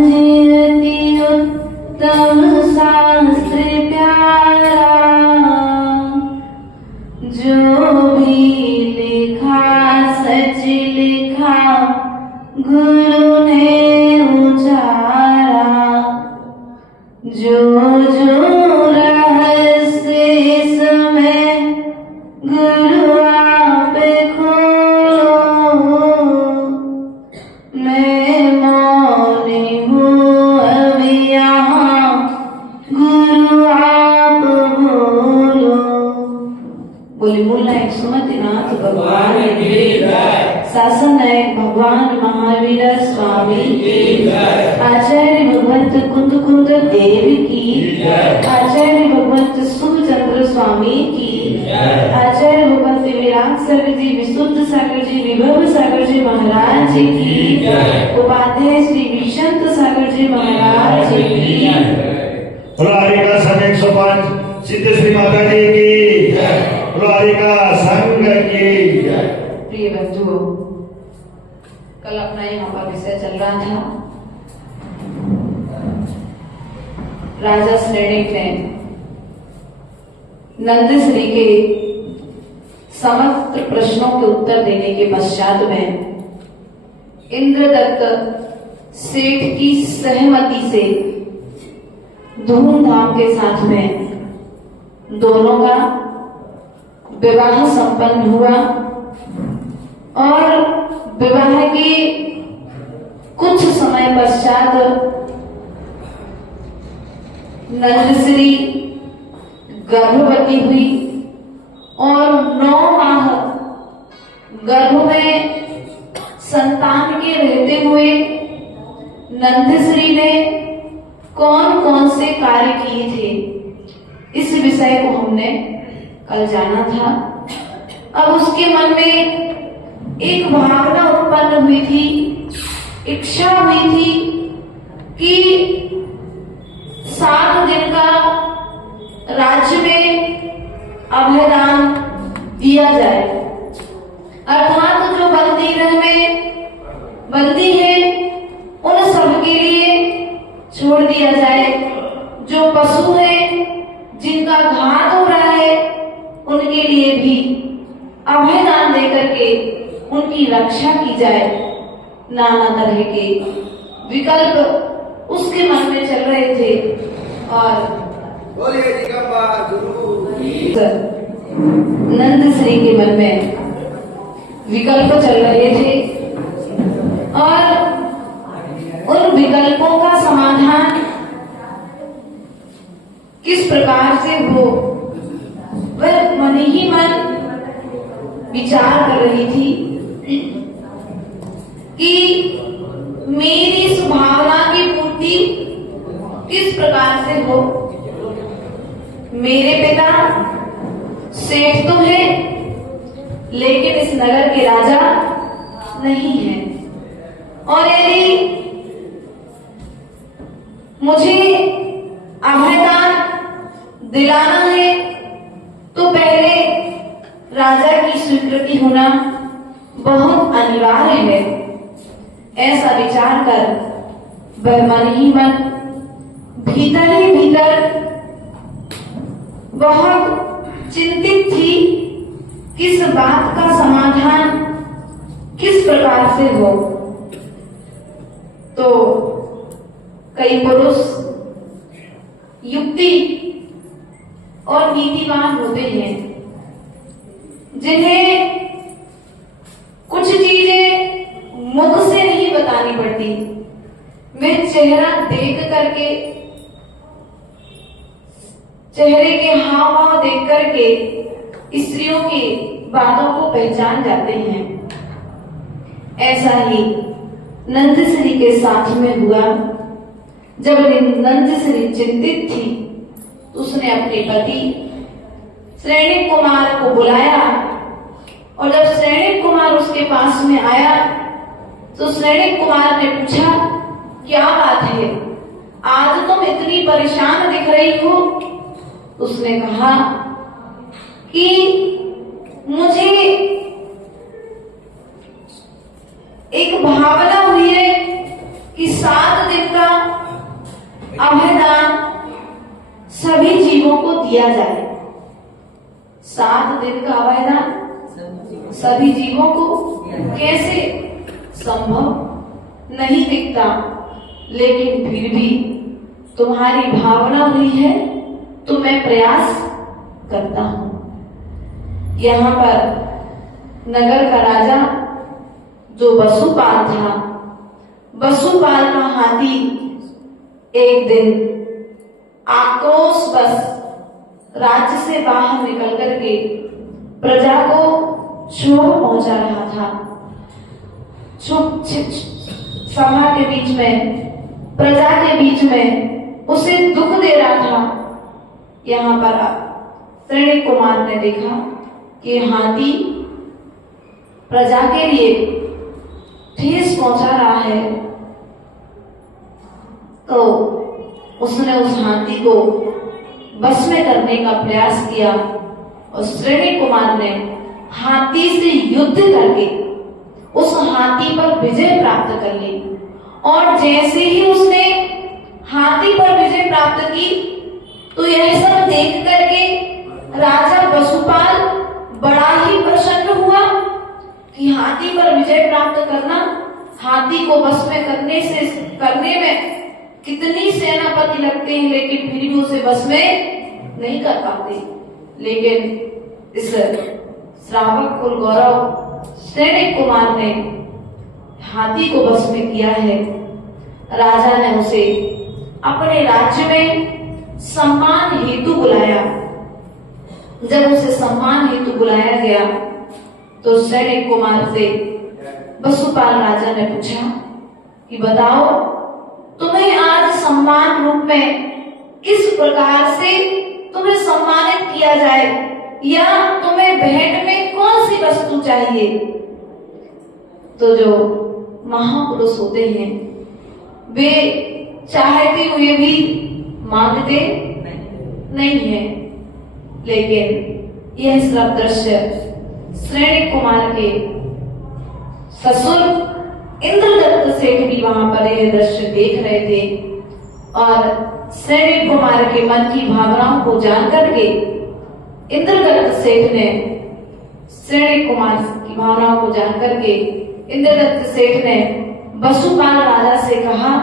अति उत्तम शास्त्र प्यारा, जो भी लिखा सच लिखा गुरु ने उचारा। जो रहस्य इसमें गुरु आप खोलो, मैं मौनी हूँ अब यहाँ, गुरु आप बोलो। बोले मूल नायक सुमतिनाथ भगवान की जय। शासन नायक भगवान महावीर स्वामी की जय। आचार्य भगवंत कुंद देव की जय। आचार्य भगवंत सुखचंद्र स्वामी की जय। आचार्य भगवंत विराट सागर जी, विशुद्ध सागर जी, विभव सागर जी महाराज जी की जय। उपाध्याय श्री विशंत सागर जी महाराज जी की जय। का संघ 105 सिद्ध श्री माता जी की जय। का संघ की जय। प्रिय बंधुओं, कल अपना यहाँ पर विषय चल रहा था, राजा श्रेणिक ने नंदश्री के समस्त प्रश्नों के उत्तर देने के पश्चात में इंद्रदत्त सेठ की सहमति से धूमधाम के साथ में दोनों का विवाह संपन्न हुआ और विवाह के कुछ समय पश्चात नंदश्री गर्भवती हुई और 9 माह गर्भ में संतान के रहते हुए नंदश्री ने कौन कौन से कार्य किए थे, इस विषय को हमने कल जाना था। अब उसके मन में एक भावना उत्पन्न हुई थी, इच्छा हुई थी कि 7 दिन का राज्य में अभयदान दिया जाए, अर्थात जो बंदी गृह में बंदी है उन सब के लिए छोड़ दिया जाए। जो पशु है जिनका घात हो रहा है उनके लिए भी अभयदान देकर के उनकी रक्षा की जाए। नाना तरह के विकल्प उसके मन में चल रहे थे और नंदश्री के मन में विकल्प चल रहे थे और उन विकल्पों का समाधान किस प्रकार से हो, वह मन ही मन विचार कर रही थी कि मेरी इस भावना की पूर्ति किस प्रकार से हो। मेरे पिता सेठ तो है लेकिन इस नगर के राजा नहीं है, और यदि मुझे अभयदान दिलाना है तो पहले राजा की स्वीकृति होना बहुत अनिवार्य है। ऐसा विचार कर वह मन ही मन भीतर ही भीतर बहुत चिंतित थी किस बात का समाधान किस प्रकार से हो। तो कई पुरुष युक्ति और नीतिवान होते हैं जिन्हें कुछ चीजें मुख से नहीं बतानी पड़ती, वे चेहरा देख करके, चेहरे के हाव भाव देख करके स्त्रियों की बातों को पहचान जाते हैं। ऐसा ही नंदश्री के साथ में हुआ। जब नंदश्री चिंतित थी तो उसने अपने पति श्रेणिक कुमार को बुलाया और जब श्रेणिक कुमार उसके पास में आया तो श्रेणिक कुमार ने पूछा, क्या बात है, आज तुम इतनी परेशान दिख रही हो। उसने कहा कि मुझे एक भावना हुई है कि 7 दिन का अभयदान सभी जीवों को दिया जाए। 7 दिन का अभयदान सभी जीवों को कैसे संभव नहीं दिखता, लेकिन फिर भी तुम्हारी भावना हुई है तो मैं प्रयास करता हूं। यहाँ पर नगर का राजा जो वसुपाल था, वसुपाल का हाथी एक दिन आक्रोशवश राज्य से बाहर निकल करके प्रजा को क्षोभ पहुंचा रहा था। सभा के बीच में, प्रजा के बीच में उसे दुख दे रहा था। यहाँ पर श्रेणी कुमार ने देखा कि हाथी प्रजा के लिए ठेस पहुंचा रहा है, तो उसने उस हाथी को बस में करने का प्रयास किया और श्रेणी कुमार ने हाथी से युद्ध करके उस हाथी पर विजय प्राप्त कर ली। और जैसे ही उसने हाथी पर विजय प्राप्त की तो यह सब देख करके राजा वसुपाल बड़ा ही प्रसन्न हुआ कि हाथी पर विजय प्राप्त करना, हाथी को वश में करने में कितनी सेनापति लगते हैं, लेकिन फिर भी उसे वश में नहीं कर पाते। लेकिन इस श्रावक कुल गौरव श्रेणी कुमार ने हाथी को वश में किया है। राजा ने उसे अपने राज्य में सम्मान हेतु बुलाया। जब उसे सम्मान हेतु बुलाया गया तो श्रेणी कुमार से वसुपाल राजा ने पूछा कि बताओ, तुम्हें आज सम्मान रूप में किस प्रकार से तुम्हें सम्मानित किया जाए, या तुम्हें भेंट में कौन सी वस्तु चाहिए? तो जो महापुरुष होते हैं वे चाहते हुए भी मांगते नहीं है, लेकिन यह सब दृश्य श्रेणी कुमार के ससुर इंद्रदत्त सेठ भी वहां पर यह दृश्य देख रहे थे। और श्रेणी कुमार के मन की भावनाओं को जान करके इंद्रदत्त सेठ ने श्रेणी कुमार की भावनाओं को जान करके इंद्रदत्त सेठ ने वसुपाल राजा से कहा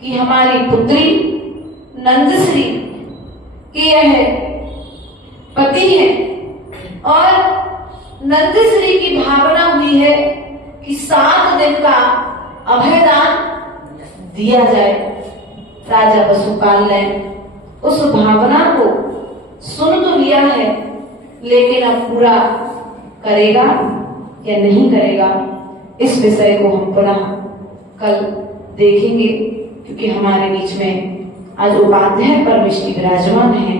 कि हमारी पुत्री नंदश्री की यह पति है और नंदश्री की भावना हुई है कि 7 दिन का अभयदान दिया जाए। राजा वसुपाल ने उस भावना को सुन तो लिया है, लेकिन अब पूरा करेगा या नहीं करेगा, इस विषय को हम पुनः कल देखेंगे, क्योंकि हमारे बीच में आज उपाध्याय परमेष्ठी विराजमान है।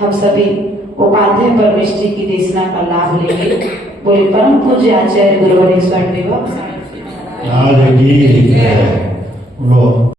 हम सभी उपाध्याय परमेष्ठी की देशना का लाभ लेंगे। बोले परम पूज्य आचार्य गुरुवर